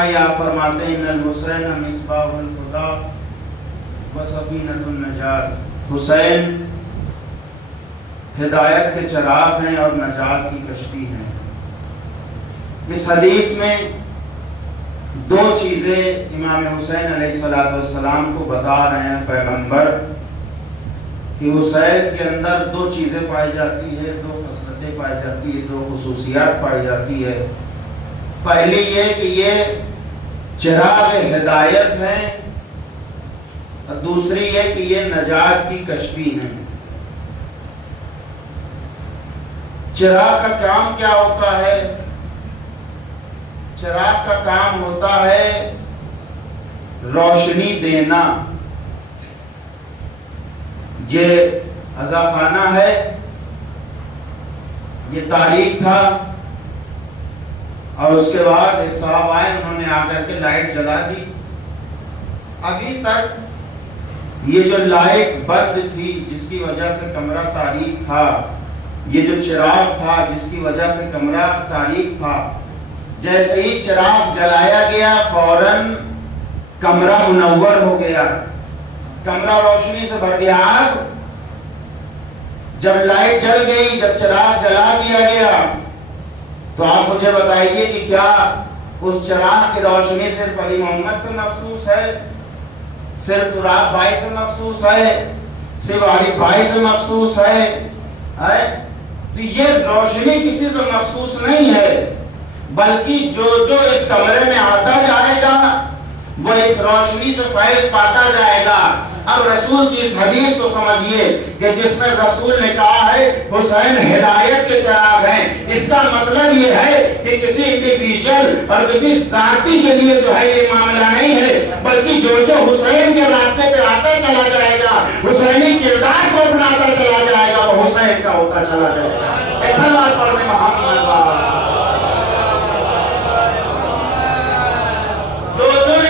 फरमाई, आप फरमाते हैं इन्नल हुसैन मिसबाहुल खुदा व सफीनतुन नजात। हुसैन हिदायत के चिराग हैं और नजात की कश्ती हैं। इस हदीस में दो चीजें इमाम हुसैन अलैहिस्सलाम को बता रहे हैं पैगंबर कि हुसैन के अंदर दो चीजें पाई जाती है, दो खसलतें पाई जाती है, दो खुसूसियात पाई जाती है। पहली ये कि ये चिराग हिदायत है और दूसरी ये कि ये नजात की कश्ती है। चिराग का काम क्या होता है? चिराग का काम होता है रोशनी देना। ये अज़ाखाना है, ये तारीख था और उसके बाद एक साहब आए, उन्होंने आकर के लाइट जला दी। अभी तक ये जो लाइट बंद थी जिसकी वजह से कमरा तारीक था, ये जो चिराग था जिसकी वजह से कमरा तारीक था, जैसे ही चिराग जलाया गया फौरन कमरा मुनव्वर हो गया, कमरा रोशनी से भर गया। अब जब लाइट जल गई, जब चिराग जला दिया गया, तो आप मुझे बताइए कि क्या उस चिराग की रोशनी सिर्फ अली मोहम्मद से मखसूस है, सिर्फ तुराब भाई से मखसूस है, सिर्फ आरिफ भाई से मखसूस है? तो ये रोशनी किसी से मखसूस नहीं है, बल्कि जो जो इस कमरे में आता जाएगा वो इस रोशनी से फैज़ पाता जाएगा। अब रसूल की इस हदीस को समझिए कि जिसमें रसूल ने कहा है हुसैन हिदायत के चिराग हैं, इसका मतलब ये है कि किसी इंडिविजुअल और किसी जाति के लिए जो है ये मामला नहीं है, बल्कि जो जो हुसैन के रास्ते पे आता चला जाएगा, हुसैनी किरदार को अपनाता चला जाएगा, वो हुसैन का होता चला जाएगा। ऐसा बात पढ़ने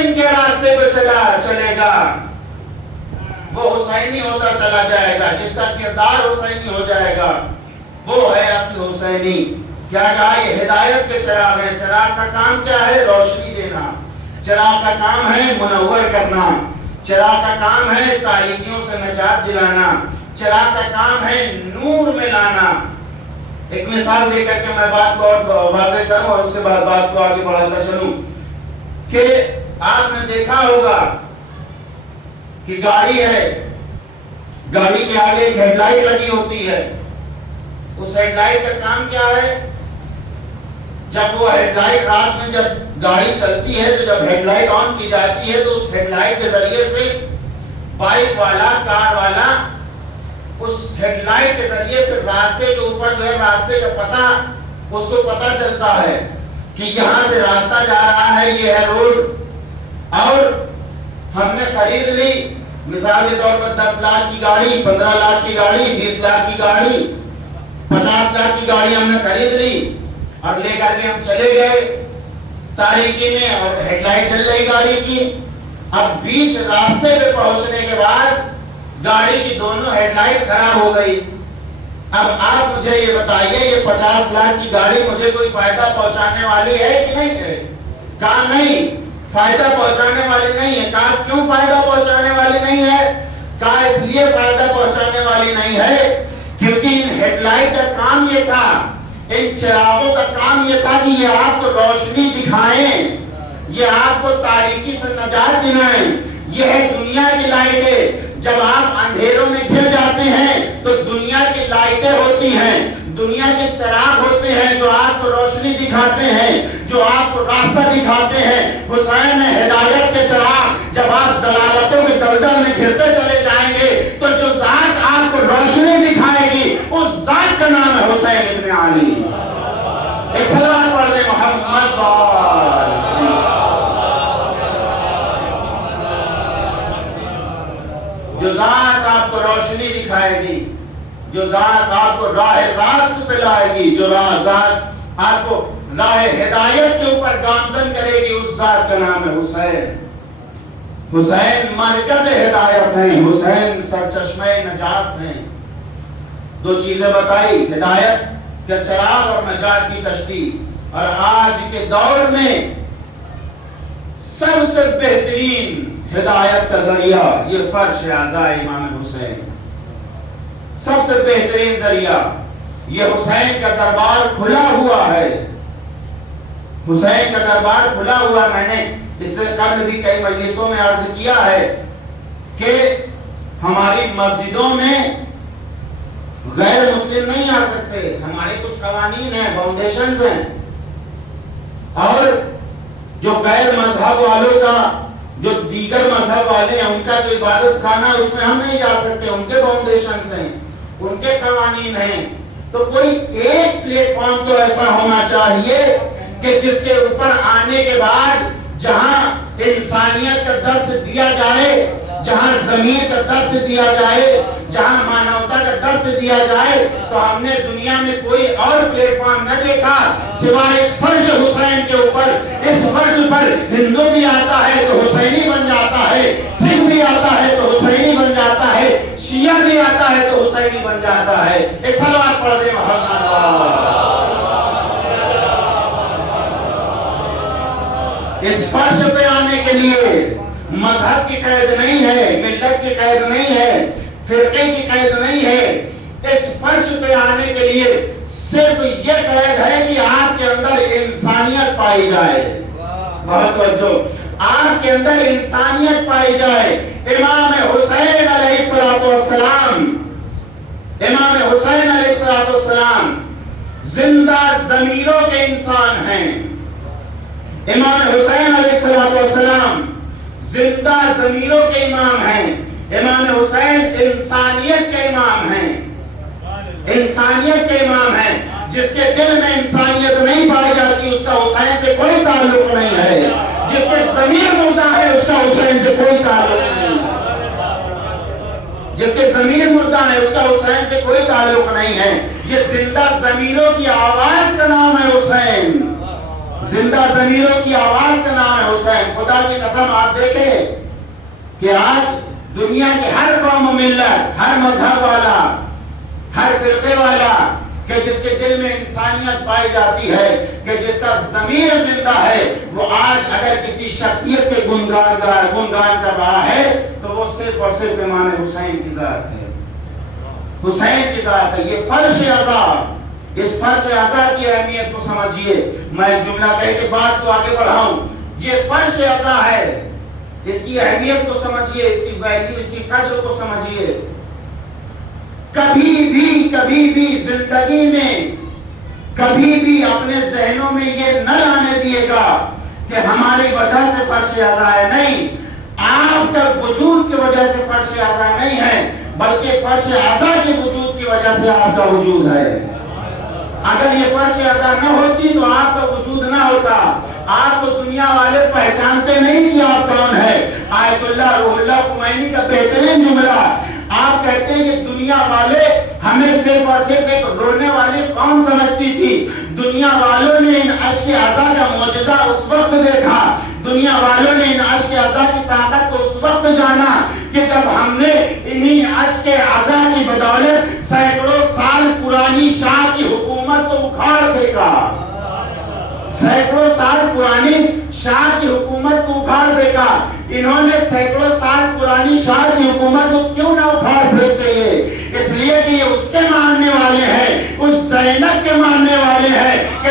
इनके रास्ते पर चलेगा वो हुसैनी होता चला जाएगा, जिसका किरदार हुसैनी हो जाएगा वो है असली हुसैनी। क्या कहा? ये हिदायत के चिराग है। चिराग का काम क्या है? रोशनी देना। चिराग का काम है मुनव्वर करना। चिराग का काम है तारीकियों से निजात दिलाना। चिराग का काम है नूर में लाना। एक मिसाल देकर के मैं बात को और वाज़ेह करूं और उसके बाद बात को आगे बढ़ाता चलूं कि आपने देखा होगा कि गाड़ी है, गाड़ी के आगे एक हेडलाइट लगी होती है। उस हेडलाइट का काम क्या है? जब वो हेडलाइट रात में जब गाड़ी चलती है तो जब हेडलाइट ऑन की जाती है तो उस हेडलाइट के जरिए से बाइक वाला, कार वाला उस हेडलाइट के जरिए से रास्ते के ऊपर जो है रास्ते का पता उसको पता चलता है कि यहाँ से रास्ता जा रहा है, ये है रोड। और हमने खरीद ली मिसाल के तौर पर 10 लाख की गाड़ी, 15 लाख की गाड़ी, 20 लाख की गाड़ी, 50 लाख की गाड़ी हमने खरीद ली और लेकर के हम चले गए तारीकी में और हेडलाइट जल रही गाड़ी की। अब बीच रास्ते पे पहुंचने के बाद गाड़ी की दोनों हेडलाइट खराब हो गई। अब आप मुझे ये बताइए, ये 50 लाख की गाड़ी मुझे कोई फायदा पहुंचाने वाली है कि नहीं है? कहा नहीं, फायदा पहुंचाने वाली नहीं है। कहा क्यों फायदा पहुंचाने वाली नहीं है? कहा इसलिए फायदा पहुंचाने वाली नहीं है क्योंकि इन हेडलाइट का काम ये था, इन चिरागों का काम ये था कि ये आपको रोशनी दिखाएं, ये आपको तारीकी से नजात दिलाएं। ये है दुनिया की लाइटें। जब आप अंधेरों में घिर जाते हैं तो दुनिया की लाइटें होती हैं, दुनिया के चिराग होते हैं जो आपको रोशनी दिखाते हैं, जो आपको रास्ता दिखाते हैं। हुसैन है हिदायत के चिराग। जब आप जलालतों के दलदल में घिरते चले जाएंगे तो जो जात आपको रोशनी दिखाएगी उस जात का नाम है हुसैन इब्न अली। एक सलावत पढ़ दे मोहम्मद। जो जात आपको रोशनी दिखाएगी, जो जात आपको राह रास्त पे लाएगी, जो जात आपको राह हिदायत के ऊपर गामजन करेगी, उस जात का नाम है हुसैन। हुसैन मरकज़ हिदायत है, हुसैन सरचश्मे नजात है। दो चीजें बताई, हिदायत का चिराग और नजात की कश्ती। और आज के दौर में सबसे बेहतरीन हिदायत का जरिया ये फर्श आज़ा इमाम हुसैन, सबसे बेहतरीन जरिया। ये हुसैन का दरबार खुला हुआ है, हुसैन का दरबार खुला हुआ। मैंने इससे कल भी कई मजलिसों में अर्ज किया है कि हमारी मस्जिदों में गैर मुस्लिम नहीं आ सकते। हमारे कुछ कवानीन हैं, फाउंडेशंस हैं, और जो गैर मजहब वालों का, जो दीगर मजहब वाले हैं, उनका जो इबादत खाना उसमें हम नहीं जा सकते। उनके फाउंडेशंस हैं, उनके कवानीन हैं। तो कोई एक प्लेटफॉर्म तो ऐसा होना चाहिए कि जिसके ऊपर आने के बाद जहां इंसानियत का दर्स दिया जाए, जहां ज़मीर का दर्स दिया जाए, जहां मानवता का दर्स दिया जाए। तो हमने दुनिया में कोई और प्लेटफॉर्म न देखा सिवाय इस फर्श हुसैन के ऊपर। इस फर्श पर हिंदू भी आता है तो हुसैनी बन जाता है, सिख भी आता है तो हुसैनी बन जाता है, शिया भी आता है तो हुसैनी बन जाता है। एक सलवात पढ़ दे मोहम्मद। इस फर्श पे आने के लिए मजहब की कैद नहीं है, मिल्लत की कैद नहीं है, फिरके की कैद नहीं है। इस फर्श पे आने के लिए सिर्फ ये कैद है कि आपके अंदर इंसानियत पाई जाए। बहुत तवज्जो, आपके अंदर इंसानियत पाई जाए। इमाम हुसैन अलैहिस्सलाम, इमाम हुसैन अलैहिस्सलाम जिंदा ज़मीरों के इंसान हैं। इमाम हुसैन अलैहिस्सलाम जिंदा ज़मीरों के इमाम हैं। इमाम हुसैन इंसानियत के इमाम हैं, इंसानियत के इमाम हैं। जिसके दिल में इंसानियत नहीं पाई जाती उसका हुसैन से कोई ताल्लुक नहीं है। जिसके ज़मीर मुर्दा है उसका हुसैन से कोई ताल्लुक नहीं है। जिसके ज़मीर मुर्दा है उसका हुसैन से कोई ताल्लुक नहीं है। ये जिंदा ज़मीरों की आवाज का नाम है हुसैन, जिंदा ज़मीरों की आवाज का नाम है हुसैन। खुदा की कसम आप देखें कि आज दुनिया की हर कौम मिल्लत, हर मजहब वाला, हर फिरके वाला, कि जिसके दिल में इंसानियत पाई जाती है, कि जिसका ज़मीर जिंदा है, वो आज अगर किसी शख्सियत के गुणगान कर रहा है तो वो सिर्फ और सिर्फ इमाम हुसैन की जात है, हुसैन की जात है। ये फर्श आज़ाद, इस फर्श आज़ाद की अहमियत को समझिए। मैं जुमला कह के बात को आगे बढ़ाऊं। ये फर्श आज़ाद है, इसकी अहमियत को समझिए, इसकी वैल्यू, इसकी कद्र को समझिए। कभी भी जिंदगी में कभी भी अपने जहनों में ये न लाने दिएगा कि हमारी वजह से फर्श आज़ाद है। नहीं, आपका वजूद की वजह से फर्श आज़ाद नहीं है, बल्कि फर्श आज़ाद के वजूद की वजह से आपका वजूद है। अगर ये फर्श आज़ाद न होती तो आपका वजूद न होता। आपको दुनिया वाले पहचानते नहीं कि आप कौन है। आयतुल्लाह रूहुल्लाह खुमैनी का बेहतरीन जुमला, आप कहते हैं कि दुनिया वाले हमें सिर्फ और सिर्फ एक रोने वाली कौम समझती थी। दुनिया वालों ने इन अश्क अज़ा का मौजज़ा उस वक्त देखा, दुनिया वालों ने इन अश्क अज़ा की ताकत को उस वक्त जाना कि जब हमने इन्हीं अश्क अज़ा की बदौलत सैकड़ों साल पुरानी शाह की हुकूमत को उखाड़ फेंका। सैकड़ों साल पुरानी शाह की हुकूमत को उखाड़ फेंका। इन्होंने सैकड़ों साल पुरानी शाह की हुकूमत को क्यों ना उखाड़ फेंकते? ये इसलिए कि ये उसके मानने वाले हैं, उस ज़ैनब के मानने वाले हैं कि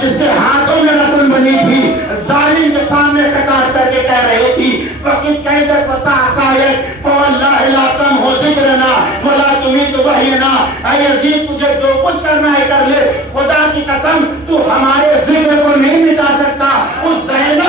जिसके हाथों में रस्म बनी थी, जालिम के सामने कतार करके कह रही थी फकीर कैदक वसायत फवल्लाहि ला तम हो जिक्रना वला तुमीत वहयना। ऐ यजीद, तुझे जो कुछ करना है कर ले, खुदा की कसम तू हमारे जिक्र को नहीं मिटा सकता। उस ज़ैनब